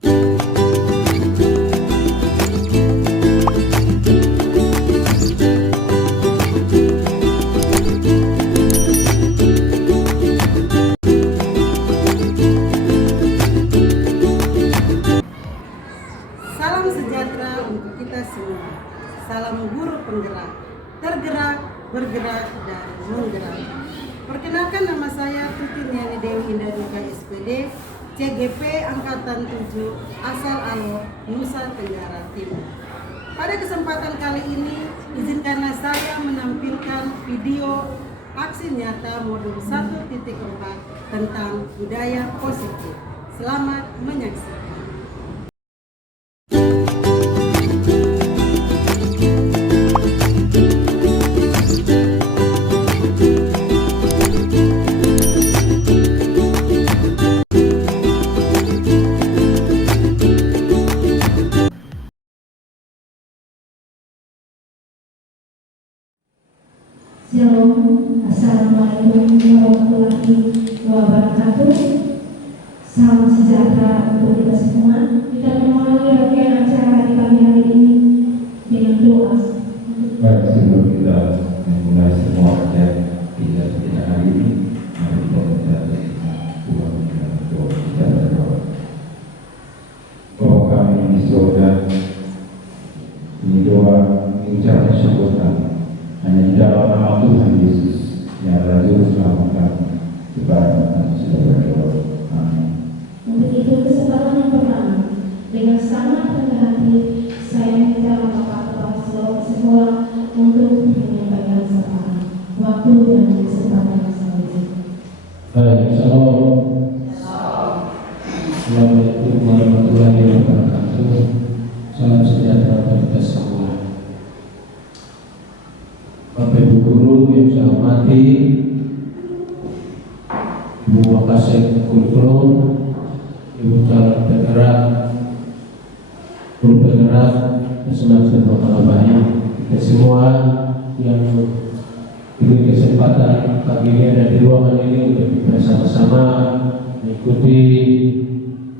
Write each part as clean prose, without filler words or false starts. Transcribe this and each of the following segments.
Salam sejahtera untuk kita semua. Salam guru penggerak, tergerak, bergerak, dan menggerak. Perkenalkan, nama saya Tuti Niani Dewi Indaduka SPD, CGP Angkatan 7, asal Alor, Nusa Tenggara Timur. Pada kesempatan kali ini, izinkanlah saya menampilkan video aksi nyata modul 1.4 tentang budaya positif. Selamat menyaksikan. Shalom, Assalamualaikum warahmatullahi wabarakatuh. Salam sejahtera untuk kita semua. Kita memulai rangkaian acara di pagi hari ini dengan doa. Baik, sebelum kita memulai semua rangkaian kita hari ini, mari kita berdoa. Tuhan kita berdoa. Bapa kami di surga, ini doa mengucapkan syukur kami hanya di dalam nama Tuhan Yesus yang adalah Juru Selamat kami. Kepada kami sudah berdoa. Amin. Untuk itu kesempatan yang pertama, dengan sangat rendah hati saya minta Bapak Kepala Sekolah untuk menyampaikan sapaan. Waktu dan kesempatan saya. Baik, Shalom. Assalamualaikum warahmatullahi wabarakatuh. Salam sejahtera untuk kita semua. Bapak Ibu Guru yang saya hormati, Ibu Wakasek Kurikulum, Ibu Calon Penggerak, Guru Penggerak, dan Bapak banyak kita semua yang diberi kesempatan pagi ini ada di ruangan ini untuk bersama-sama mengikuti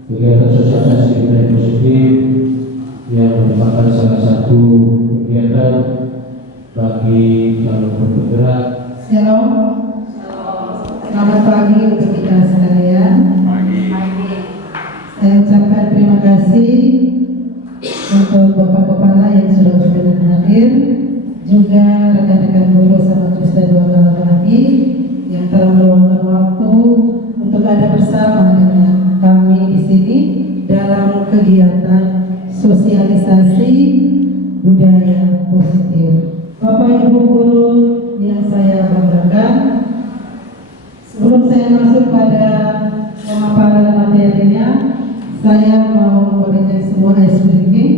kegiatan sosialisasi budaya positif yang merupakan salah satu kegiatan bagi calon penggerak. Shalom. Selamat pagi untuk kita sekalian. Saya ucapkan terima kasih untuk Bapak Kepala yang sudah berkenan hadir, juga rekan-rekan guru sama Kristen dua laki yang telah meluangkan waktu untuk ada bersama dengan kami di sini dalam kegiatan sosialisasi budaya positif. Bapak Ibu Guru yang saya banggakan, sebelum saya masuk pada pemaparan materinya, saya mau memberikan sebuah ice breaking.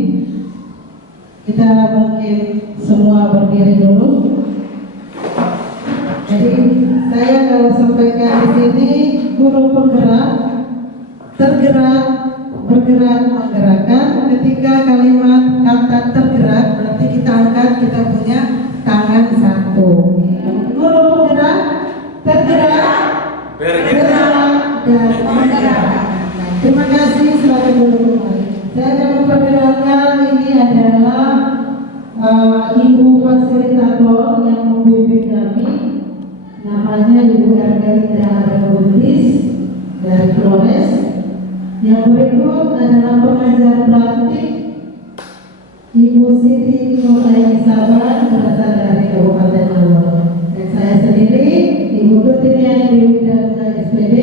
Kita mungkin semua berdiri dulu. Jadi saya kalau sampaikan di sini, guru penggerak, tergerak, bergerak, menggerakkan. Ketika kalimat kata tergerak, berarti kita angkat, kita punya tangan satu. Guru penggerak, tergerak, bergerak, dan menggerak. Terima kasih, selamat berdoa. Saya akan memperkenalkan, ini adalah Ibu fasilitator yang membimbing kami, namanya Ibu Ergelinda Arabudis dari Flores. Yang berikut adalah pengajar praktik Ibu Siti Nuraini Saban, berasal dari Kabupaten Alor. Dan saya sendiri, Ibu Tuti Niani Dewi Indaduka SPD,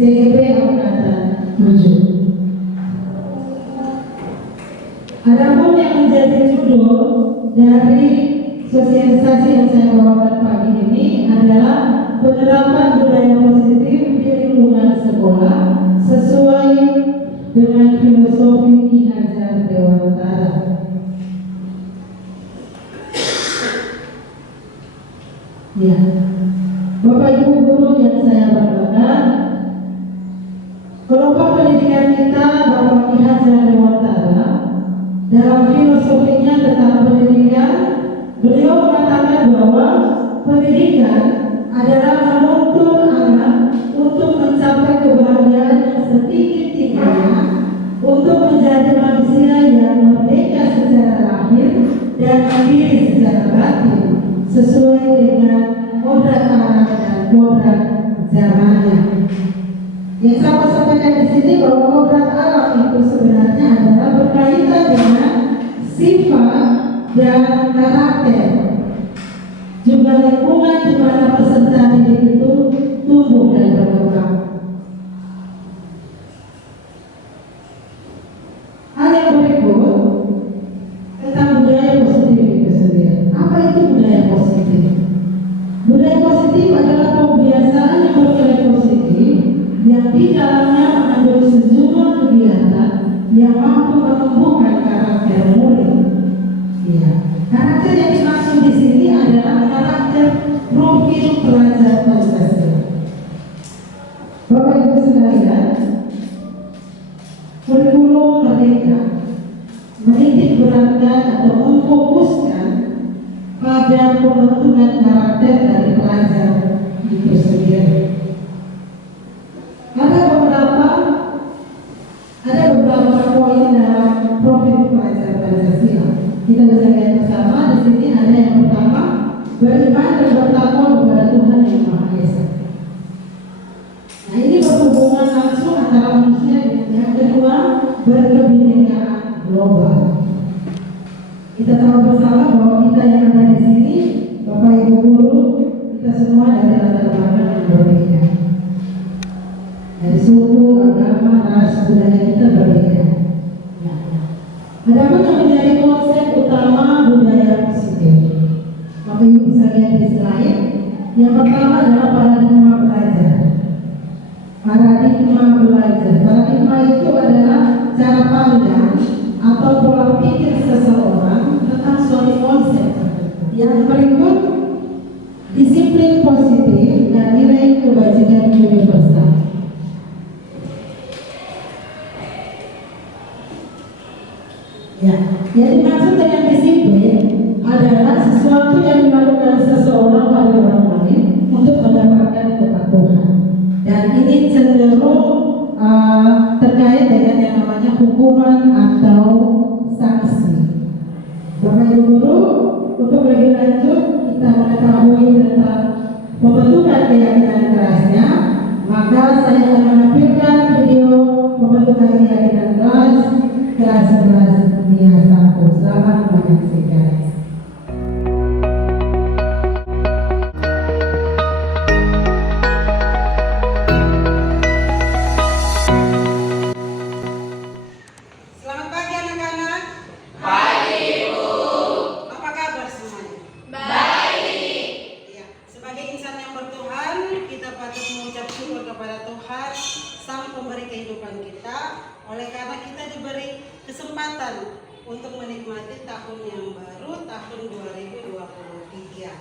CGP Angkatan 7. Adapun yang menjadi judul dari sosialisasi yang saya bawakan pagi ini adalah penerapan budaya positif di lingkungan sekolah sesuai dengan filosofi Ki Hajar Dewantara. Ya, Bapak Ibu Guru yang saya banggakan, kelompok pendidikan kita Bapak Ki Hajar Dewantara dalam filosofinya tentang pendidikan, beliau mengatakan bahwa pendidikan adalah menuntun anak untuk mencapai kebahagiaan yang setinggi-tingginya, untuk dan mandiri secara batin sesuai dengan kodrat alam dan kodrat zamannya. Yang saya sampaikan di sini bahwa kodrat alam itu sebenarnya adalah berkaitan dengan sifat dan karakter, juga lingkungan di mana peserta didik itu tumbuh dan berkembang. Hal yang berikut tentang budaya positif itu sendiri. Apa itu budaya positif? Budaya positif adalah kebiasaan yang bernilai positif yang di dalamnya mengandung sejumlah kegiatan yang mampu menumbuhkan karakter murid. Ya, karakter yang dimaksud di sini adalah karakter profil pelajar Pancasila. Bapak Ibu sekalian, kurikulum Merdeka menitik beratkan atau memfokuskan pada pembentukan karakter dari pelajar itu sendiri. Ada beberapa poin dalam profil pelajar Pancasila. Kita bisa lihat bersama di sini. Ada yang pertama, beriman dan bertakwa kepada Tuhan yang Maha Esa. Nah, ini berhubungan langsung antara manusia. Yang kedua, berkebinekaan global. Kita tahu bersama bahwa kita yang ada di sini, Bapak Ibu guru, kita semua dari latar belakang yang berbeda. Dari suku, agama, ras, budaya kita berbeda. Adapun yang menjadi konsep utama budaya positif, Bapak Ibu bisa lihat di slide. Yang pertama adalah paradigma belajar. Paradigma belajar. Paradigma itu adalah cara pandang atau pola pikir seseorang tentang suatu konsep. Yang berikut, disiplin positif dan nilai kebajikan universal. Ya, yang dimaksud dengan disiplin adalah sesuatu yang dilakukan seseorang pada orang lain untuk mendapatkan kepatuhan. Dan ini cenderung terkait dengan yang namanya hukuman atau sanksi. Bapak Ibu guru, untuk lebih lanjut kita mengetahui tentang pembentukan keyakinan kerasnya, maka saya akan menampilkan video pembentukan keyakinan kelas 11 dunia 1. Selamat menyaksikan. Selamat pagi anak-anak. Pagi Bu. Apa kabar semuanya? Baik. Ya, sebagai insan yang bertuhan, kita patut mengucap syukur kepada Tuhan, Sang Pemberi kehidupan kita. Oleh karena kita diberi kesempatan untuk menikmati tahun yang baru, tahun 2023.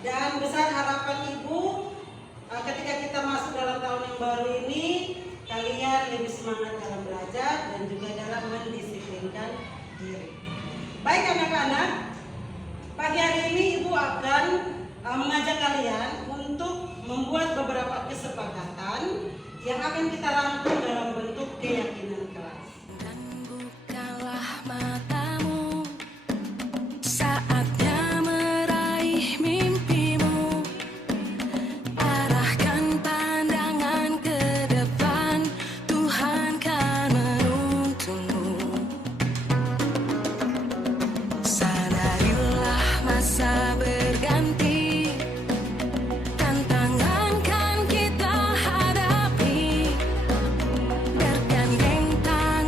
Dan besar harapan Ibu ketika kita masuk dalam tahun yang baru ini, kalian lebih semangat dalam belajar dan juga dalam mendisiplinkan diri. Baik anak-anak, pagi hari ini Ibu akan mengajak kalian untuk membuat beberapa kesepakatan yang akan kita rangkum dalam bentuk keyakinan kelas. Dan bukalah matamu, saatnya meraih mimpimu. Arahkan pandangan ke depan, Tuhan kan menuntunmu. Sadarilah masa berganti, tantangan kan kita hadapi. Bergandeng tangan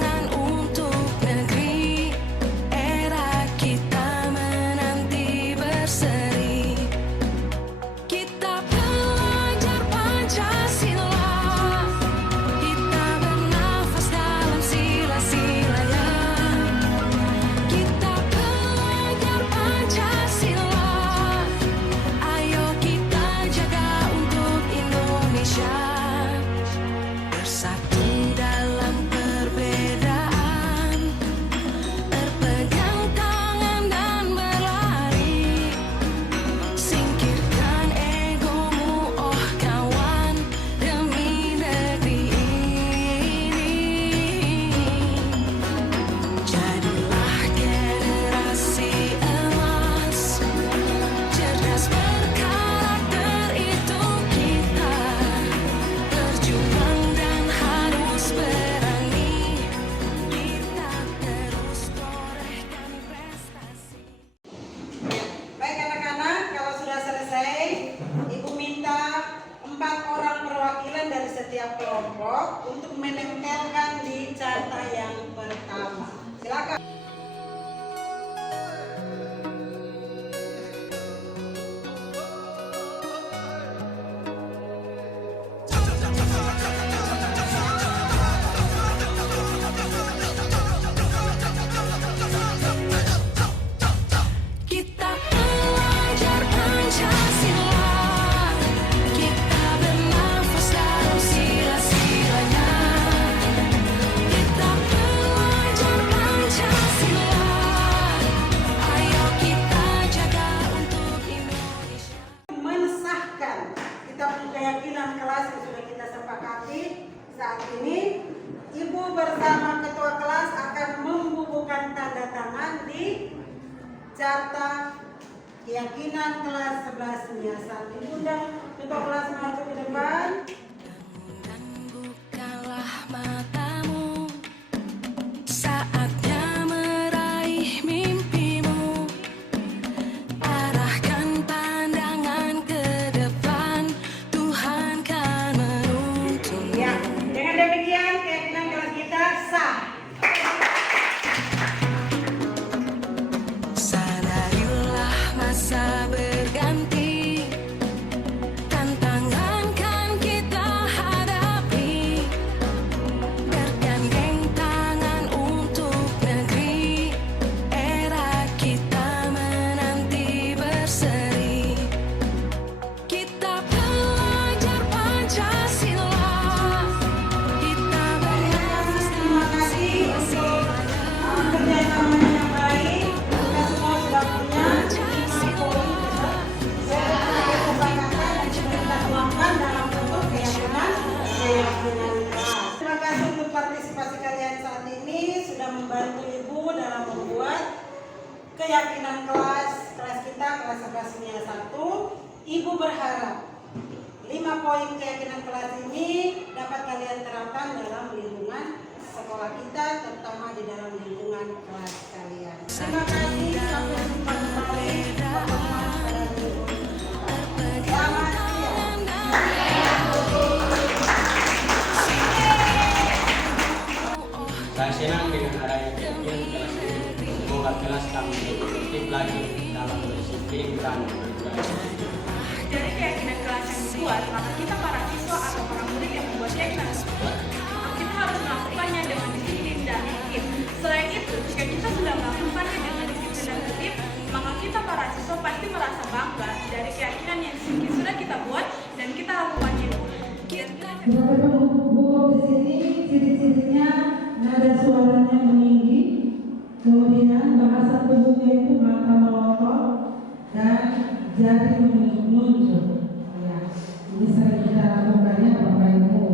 saat ini, Ibu bersama ketua kelas akan membubuhkan tanda tangan di carta keyakinan kelas 11 Niasan. Ibu undang ketua kelas maju ke depan. Dan bukalah matamu, saatnya meraih mimpimu. Arahkan pandangan ke depan, Tuhan kan menuntunmu. Ya, dengan demikian keyakinan kelas kita sah. Sadarilah masa berganti, tantangan kan kita hadapi. Bergandeng tangan untuk negeri, era kita menanti berseri. Kita belajar Pancasila, kita belajar Terima kasih untuk kerjasamanya yang baik. Kita semua sudah punya 5 poin besar. Saya kesepakatan dan sudah kita tuangkan dalam bentuk keyakinan kelas. Terima kasih untuk partisipasi kalian saat ini sudah membantu Ibu dalam membuat keyakinan kelas kita kelas 11 Nia 1. Ibu berharap 5 poin keyakinan kelas ini dapat kalian terapkan dalam lingkungan sekolah kita, terutama di dalam lingkungan kelas kalian. Terima kasih, sampai jumpa kembali. Selamat siang. Saya senang dengan adanya kegiatan kelas ini. Semoga kelas kami aktif lagi dalam berdisiplin dan belajar. Dari keyakinan kelas yang dibuat, maka kita para siswa atau para murid yang membuat keyakinan tersebut, kita harus melakukannya dengan disiplin dan tertib. Selain itu, jika kita sudah melakukannya dengan disiplin dan tertib, maka kita para siswa pasti merasa bangga dari keyakinan yang sudah kita buat dan kita lakukannya. Beberapa buku di sini ciri-cirinya nada suaranya meninggi, kemudian bahasa tubuhnya itu mata melotot dan jari menunjuk-nunjuk. Ya, ini sering kita lakukannya Bapak Ibu.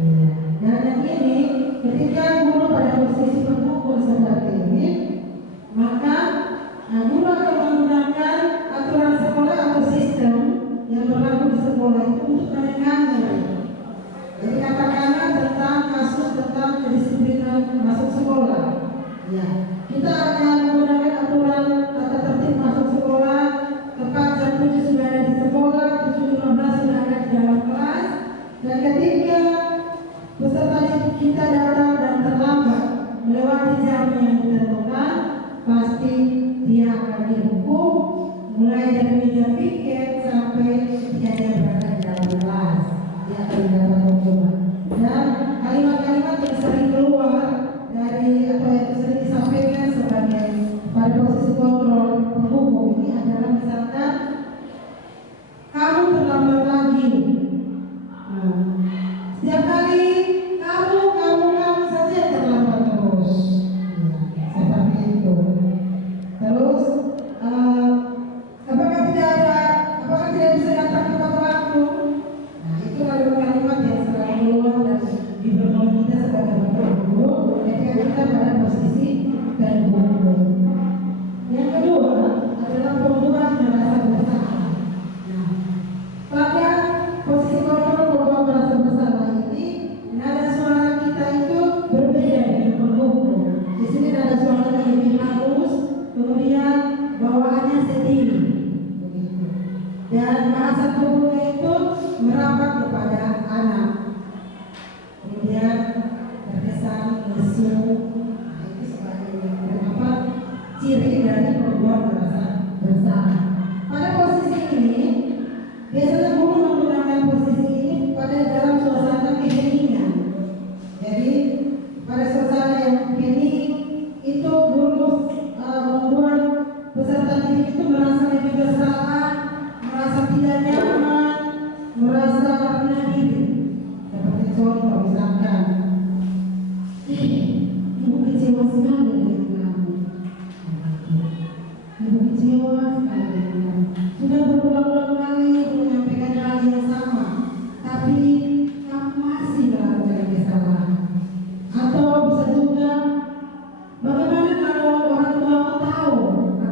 Ya. Dan yang ini ketika guru pada posisi pemukul seperti ini, maka guru akan menggunakan aturan sekolah atau sistem yang berlaku di sekolah itu untuk menenangkan. Jadi katakanlah tentang kasus tentang kedisiplinan masuk sekolah. Ya, kita akan menggunakan aturan tata tertib masuk sekolah. Tepat jam 7 sudah ada di sekolah, 7.15 sudah ada di dalam kelas. Dan ketika peserta kita datang dan terlambat melewati jam yang ditentukan, pasti dia akan dihukum mulai dari meja piket sampai ketika dia berada di dalam kelas. Dia akan mendapat hukuman. Dan kalimat-kalimat yang sering keluar dari atau yang sering disampaikan sebagai pada posisi kontrol penghukum ini adalah misalkan kamu terlambat lagi. Setiap kali kamu saja yang terlambat terus. Seperti itu. Terus apakah tidak bisa datang tepat waktu? Nah, itu kalimat yang selalu keluar dan diberitahu kita sebagai guru ketika kita pada posisi penghukum. Yang kedua adalah pembuat merasa bersalah. Nah, pada posisi kontrol pembuat merasa bersalah ini, nada suara kita itu berbeda dengan penghukum. Di sini nada suaranya lebih halus, kemudian bawaannya sedih. Dan bahasa tubuhnya itu merapat kepada anak, kemudian terkesan lesu. Nah, itu sebagai beberapa ciri dari pembuat merasa bersalah. Pada posisi ini, biasanya guru menggunakan posisi ini pada dalam suasana keheningan. Jadi pada suasana yang hening itu guru membuat peserta didik itu merasa lebih bersalah, merasa tidak nyaman, merasa rendah diri.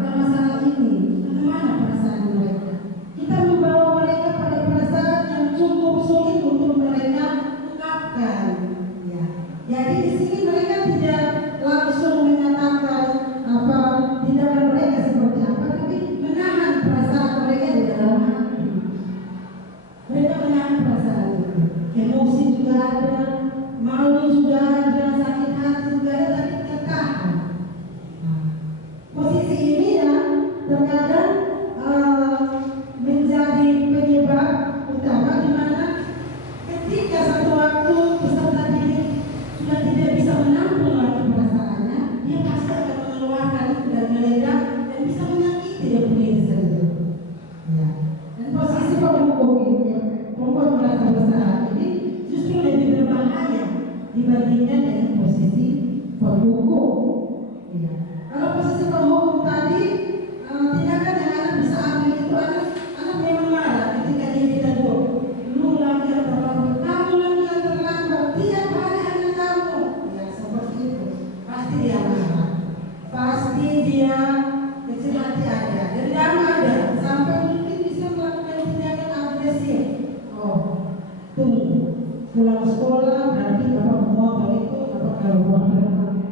akan masalah ini, bagaimana perasaan mereka? Kita membawa mereka pada perasaan yang cukup sulit untuk mereka ungkapkan. Ya. Jadi di sini mereka tidak langsung menyatakan apa tindakan mereka seperti apa, tapi menahan perasaan mereka di dalam hati. Mereka menahan perasaan itu. Emosi juga ada, malu juga ada, sakit hati juga ada, tapi tertahan. Posisi ini ya terkadang menjadi penyebab utama di mana ketika satu waktu peserta didik sudah tidak bisa menampung lagi perasaannya, dia pasti akan mengeluarkan itu dan meledak dan bisa menyakiti dia diri sendiri. Ya. Dan posisi pemukul ini, pembuat merasa bersalah ini justru lebih berbahaya dibandingkan dengan posisi pemukul. Ya. Kalau posisi pemukul tadi tindakan yang anak bisa ambil itu anak memang marah ketika dia ditegur. Lu lagi yang terlambat, kamu lagi yang terlambat, tiap hari hanya kamu. Ya seperti itu. Pasti dia marah, pasti dia kecil hati ada, dendam ada, sampai mungkin bisa melakukan tindakan agresif. Oh, tunggu pulang sekolah berarti bapak mau balik itu bapak kalau buang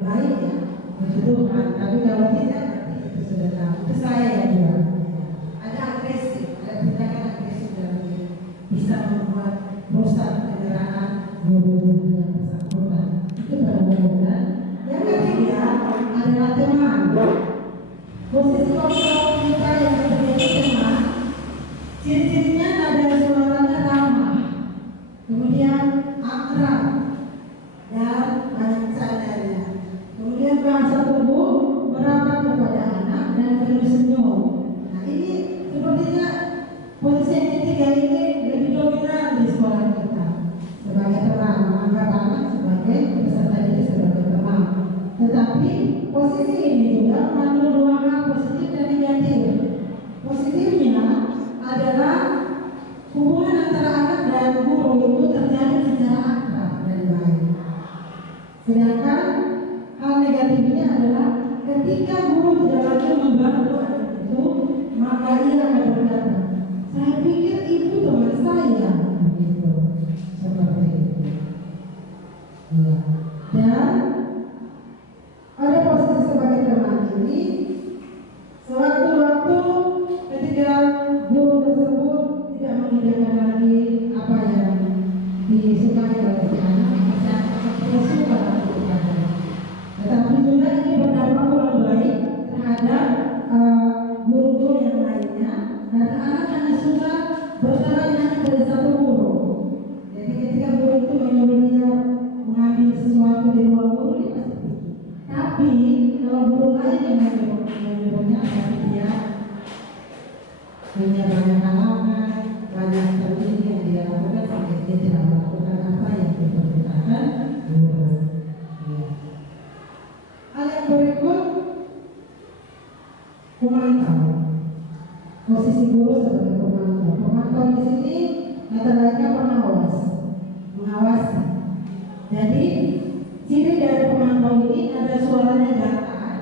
baik ya, puji Tuhan. Tapi kalau tidak berarti itu sudah tahu. Itu saya yang bilang. Ada agresif, ada tindakan agresif dalam diri, bisa membuat rusak kendaraan guru yang bersangkutan. Itu benar-benar. Yang ketiga adalah teman. Posisi kontrol kita yang menjadi teman, ciri-cirinya ada suaranya ramah, kemudian akrab dan banyak candaannya. Kemudian bahasa tubuh merapat kepada anak dan penuh senyum. Nah ini sepertinya posisi yang ketiga ini lebih dominan di sekolah kita sebagai teman, menganggap anak sebagai peserta didik sebagai teman. Tetapi posisi ini juga mengandung dua hal, positif dan negatif. Positifnya adalah hubungan antara anak dan guru itu terjadi secara akrab dan baik. Sedangkan hal negatifnya adalah ketika guru tidak lagi membantu anak itu, maka ia akan berkata, saya pikir itu teman saya, begitu, seperti itu. Ya. Dan pada posisi sebagai teman ini, sewaktu-waktu ketika guru tersebut tidak mengerjakan lagi apa yang disukai oleh si anak, maka tidak suka kepadanya. Tetapi juga ini berdampak kurang baik terhadap guru-guru yang lainnya, karena anak hanya suka berjalan hanya dari satu guru. Jadi ketika guru itu menyuruh dia mengambil sesuatu di luar guru, dia pasti pergi. Tapi kalau guru lain yang menyuruhnya, pasti dia punya banyak halangan, banyak strategi yang dia lakukan sampai dia tidak melakukan apa yang diperintahkan guru. Ya. Hal yang berikut, pemantau. Posisi guru sebagai pemantau. Pemantau di sini kata lainnya pengawas, mengawasi. Jadi ciri dari pemantau ini ada suaranya datar,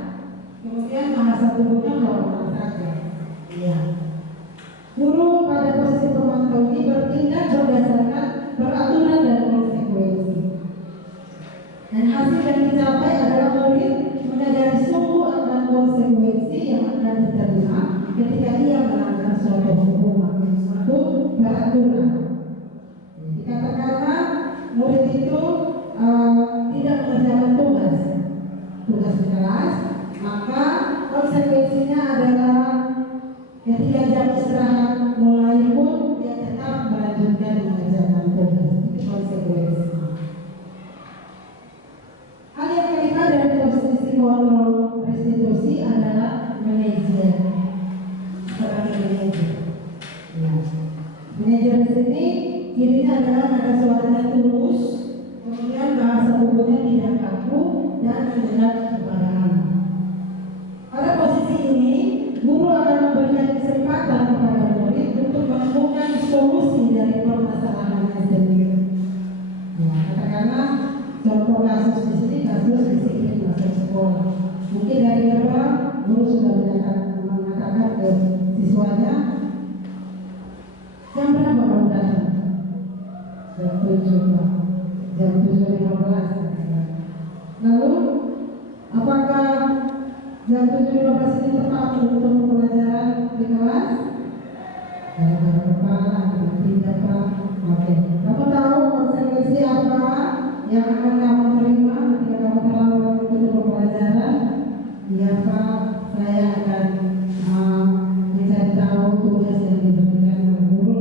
kemudian bahasa tubuhnya normal saja. Iya. Guru pada posisi pemantau ini bertindak berdasarkan peraturan dan konsekuensi. Dan hasil yang dicapai adalah murid menyadari sungguh akan konsekuensi yang akan diterima ketika ia melanggar suatu hukuman, suatu peraturan. Dikatakanlah murid itu tidak mengerjakan tugas kelas, maka konsekuensinya adalah ketika jam istirahat mulai pun dia tetap melanjutkan mengerjakan tugas. Itu konsekuensi. Hal yang kelima dari posisi kontrol restitusi adalah manajer. Sebagai manajer. Ya. Manajer di sini cirinya adalah nada suaranya tulus, kemudian bahasa tubuhnya tidak kaku dan mendekat kepada anak. Pada posisi ini, guru akan memberikan kesempatan kepada murid untuk menemukan solusi dari permasalahannya sendiri. Ya, katakanlah contoh kasus di sini, kasus disiplin masuk sekolah. Mungkin dari awal guru sudah jam 7.15. Lalu apakah jam 7.15 ini tepat untuk pembelajaran di kelas? Gara-gara kepala, tidak Pak. Oke. Kamu tahu konsekuensi apa yang akan kamu terima ketika kamu terlambat untuk pembelajaran? Iya Pak, saya akan mencari tahu tugas yang diberikan oleh guru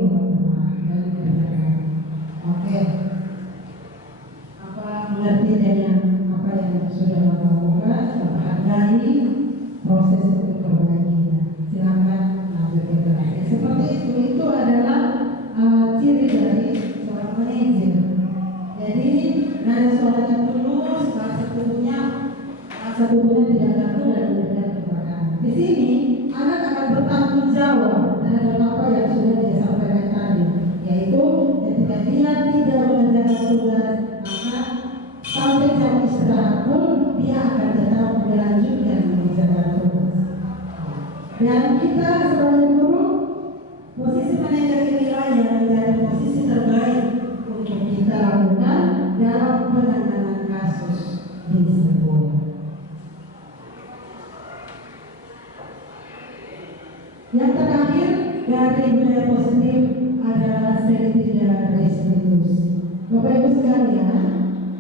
dan dikerjakan. Oke. Apa mengerti dengan apa yang sudah Bapak lakukan? Bapak hargai proses untuk perbaikinya. Silakan lanjutkan kelas. Seperti itu adalah ciri dari seorang manajer. Jadi nada suaranya tulus, bahasa tubuhnya tidak kaku dan tidak terbakar. Di sini anak akan bertanggung jawab terhadap apa yang sudah dia sampaikan tadi, yaitu ketika dia tidak mengerjakan tugas, maka sampai jam istirahat pun dia akan tetap melanjutkan mengerjakan tugas. Dan kita sebagai guru, posisi manajer inilah yang menjadi posisi terbaik untuk kita lakukan dalam penanganan kasus di sekolah. Yang terakhir dari budaya positif adalah selektif restitusi. Bapak Ibu sekalian,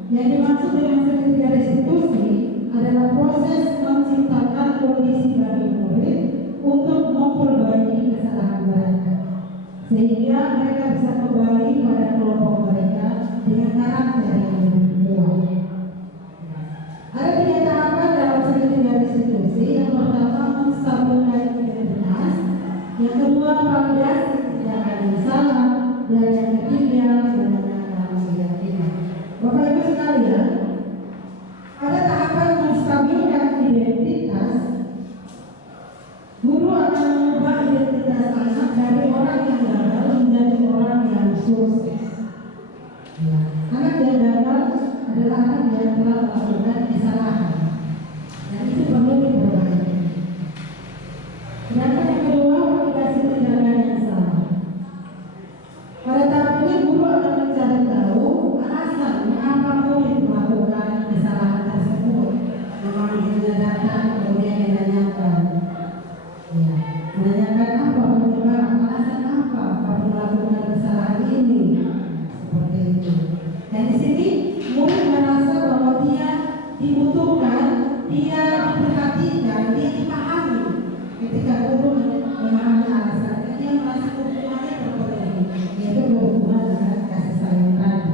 yang dimaksud dengan selektif restitusi adalah proses menciptakan kondisi bagi murid untuk memperbaiki kesalahan mereka, sehingga mereka bisa kembali pada kelompok mereka dengan karakter yang lebih kuat. Ada 3 tahapan dalam selektif restitusi. Yang pertama, menstabilkan identitas. Yang kedua, validasi tindakan yang salah. Dan yang ketiga, menanyakan keyakinan. Bapak Ibu sekalian, pada tahapan menstabilkan identitas, guru akan mengubah identitas anak dari orang yang gagal menjadi orang yang sukses. Anak yang gagal adalah anak yang telah melakukan kesalahan, dan itu perlu diperbaiki. Sedangkan yang kedua, validasi tindakan yang salah. Pada tahap ini guru akan mencari tahu alasan mengapa murid melakukan kesalahan tersebut. Memanggilnya datang kemudian menanyakan, menanyakan apa penyebab, alasan apa kamu melakukan kesalahan ini, seperti itu. Dan di sini murid merasa bahwa dia dibutuhkan, dia diperhatikan, dia dipahami. Ketika guru memahami alasannya, dia merasa kebutuhannya terpenuhi, yaitu kebutuhan dengan kasih sayang tadi.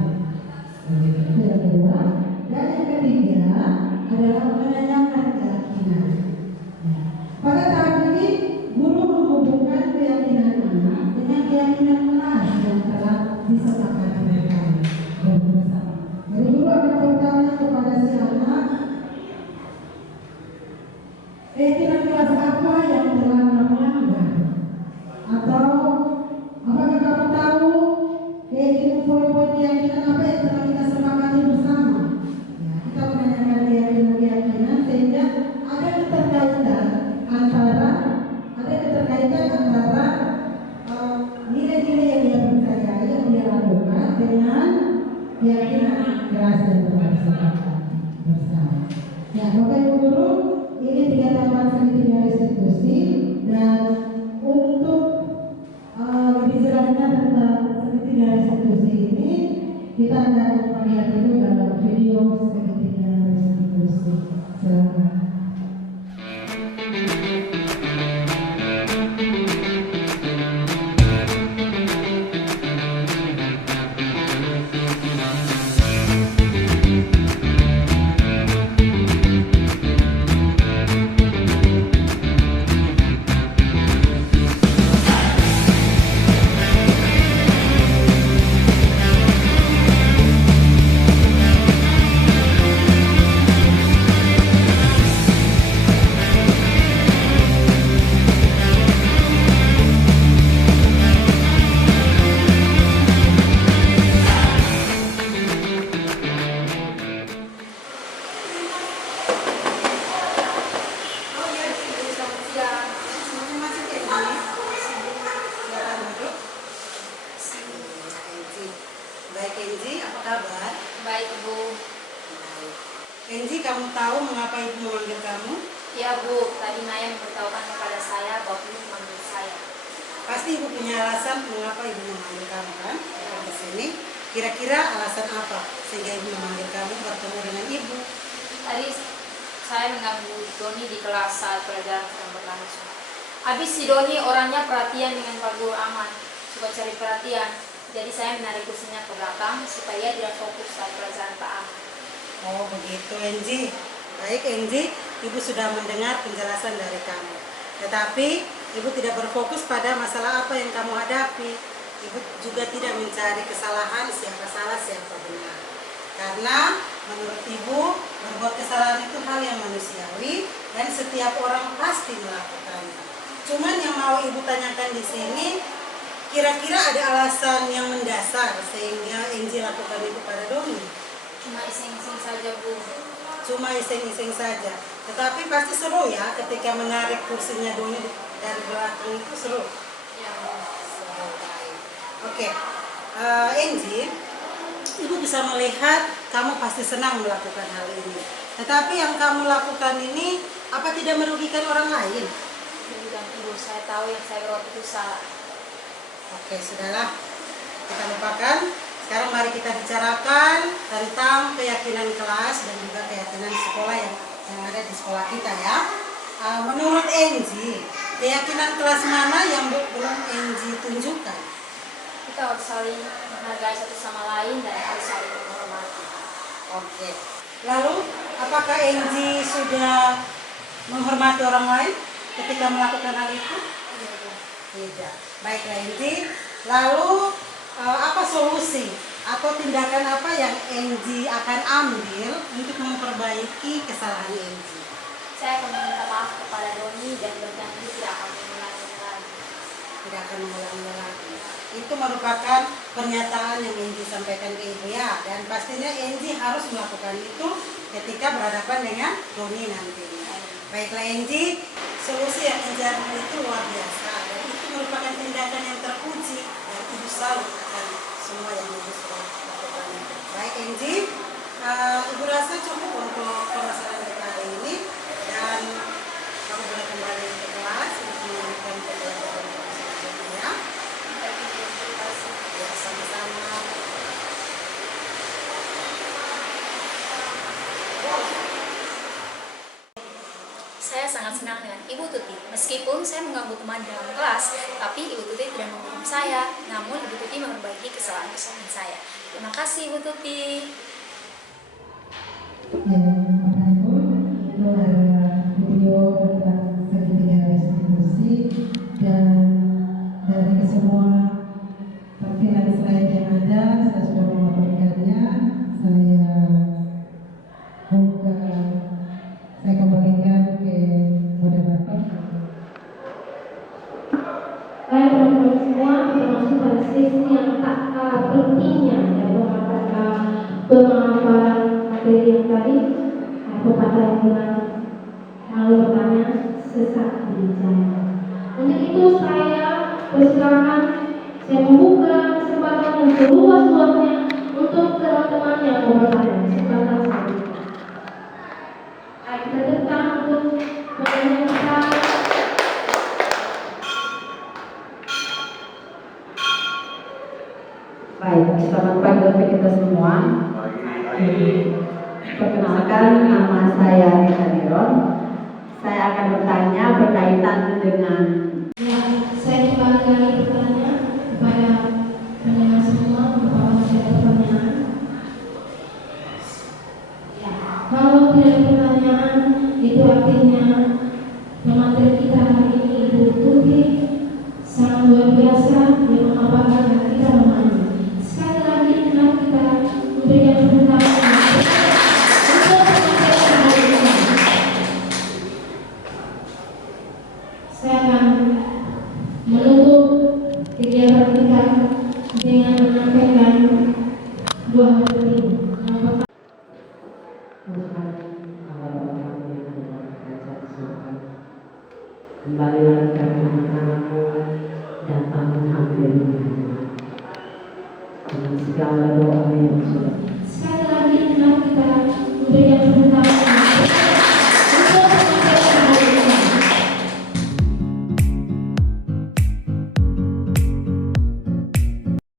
Itu yang kedua. Dan yang ketiga adalah menanyakan keyakinan. Pada tahap ini guru menghubungkan keyakinan anak dengan keyakinan kelas yang telah disepakati mereka bersama. Jadi guru akan bertanya kepada si anak, keyakinan kelas apa yang telah kamu langgar? Atau apakah kamu tahu keyakinan poin-poin keyakinan apa yang telah kita sepakati bersama? Kita menanyakan keyakinan sehingga ada keterkaitan antara nilai-nilai yang dia percayai, yang dia lakukan dengan keyakinan kelas yang telah disepakati bersama. Ya, Bapak Ibu guru, ini 3 tahapan selektif restitusi. Dan untuk lebih jelasnya tentang selektif restitusi ini, kita akan melihat itu dalam video selektif restitusi. Silakan. mengapa ibu memanggil kamu? Ya Bu, tadi Naya memberitahukan kepada saya bahwa ibu memanggil saya. Pasti ibu punya alasan mengapa ibu memanggil kamu kan? Datang ke sini. Kira-kira alasan apa sehingga ibu memanggil kamu bertemu dengan ibu? Tadi saya mengganggu Doni di kelas saat pelajaran sedang berlangsung. Habis si Doni orangnya perhatian dengan Pak Guru aman, suka cari perhatian. Jadi saya menarik kursinya ke belakang supaya dia tidak fokus saat pelajaran Pak Aman. Oh begitu Enji. Baik Enji, ibu sudah mendengar penjelasan dari kamu. Tetapi ibu tidak berfokus pada masalah apa yang kamu hadapi. Ibu juga tidak mencari kesalahan siapa salah siapa benar. Karena menurut ibu berbuat kesalahan itu hal yang manusiawi dan setiap orang pasti melakukannya. Cuman yang mau ibu tanyakan di sini, kira-kira ada alasan yang mendasar sehingga Enji lakukan itu pada Doni? Cuma iseng-iseng saja Bu. Cuma iseng-iseng saja. Tetapi pasti seru ya ketika menarik kursinya Doni dari belakang itu seru. Ya Bu. Seru, baik. Oke, Enji, ibu bisa melihat kamu pasti senang melakukan hal ini. Tetapi yang kamu lakukan ini apa tidak merugikan orang lain? Dan Ibu, saya tahu yang saya buat itu salah. Oke, sudahlah. Kita lupakan. Sekarang mari kita bicarakan tentang keyakinan kelas dan juga keyakinan sekolah yang ada di sekolah kita ya. Menurut Enji, keyakinan kelas mana yang belum Enji tunjukkan? Kita harus saling menghargai satu sama lain dan harus saling menghormati. Oke. Lalu, apakah Enji sudah menghormati orang lain ketika melakukan hal itu? Tidak. Baiklah Enji. Lalu, apa solusi atau tindakan apa yang Enji akan ambil untuk memperbaiki kesalahan Enji? Saya akan meminta maaf kepada Doni dan berjanji tidak akan mengulanginya lagi. Tidak akan mengulanginya lagi. Itu merupakan pernyataan yang Enji sampaikan ke ibu ya, dan pastinya Enji harus melakukan itu ketika berhadapan dengan Doni nantinya. Baiklah Enji, solusi yang Enji ambil itu luar biasa dan itu merupakan tindakan yang terpuji dan ibu salut akan semua yang ibu sudah lakukan. Baik Enji, ibu rasa cukup untuk permasalahan kita hari ini dan kamu boleh kembali ke kelas untuk melanjutkan pembelajaran selanjutnya. Ya, sama-sama. Saya sangat senang dengan Ibu Tuti. Meskipun saya mengganggu teman dalam kelas, tapi Ibu Tuti tidak menghukum saya. Namun Ibu Tuti memperbaiki kesalahan-kesalahan saya. Terima kasih Ibu Tuti. Ya, Bapak Ibu, itu adalah video tentang segitiga restitusi dan dari semua tampilan slide yang ada, saya sudah memaparkannya. Saya kembalikan ke moderator. Baik teman-teman semua, kita masuk pada sesi yang tak kalah pentingnya yaitu pemaparan materi yang tadi. Pepatah yang bilang lalu bertanya sesat bicara. Untuk itu saya persilakan, saya membuka kesempatan yang seluas-luasnya untuk teman-teman yang mau bertanya. Kesempatan saya. Kita datang untuk mendengarkan. Baik, selamat pagi untuk kita semua. Perkenalkan, nama saya Nita Diron. Saya akan bertanya berkaitan dengan Saya kembali lagi bertanya kepada pendengar semua apakah masih ada pertanyaan? Kalau tidak ada pertanyaan, itu artinya pemateri kita hari ini Ibu Tuti sangat luar biasa yang mengabarkan dan kita memahami. Sekali lagi mari kita memberikan tepuk tangan untuk pemateri hari ini. Saya akan menutup kegiatan kita dengan menyampaikan dua hal penting. Yang pertama, kembalilah kami anak-anakmu datang mengambilnya dengan segala doa yang sudah. sekali lagi mari kita memberikan tepuk tangan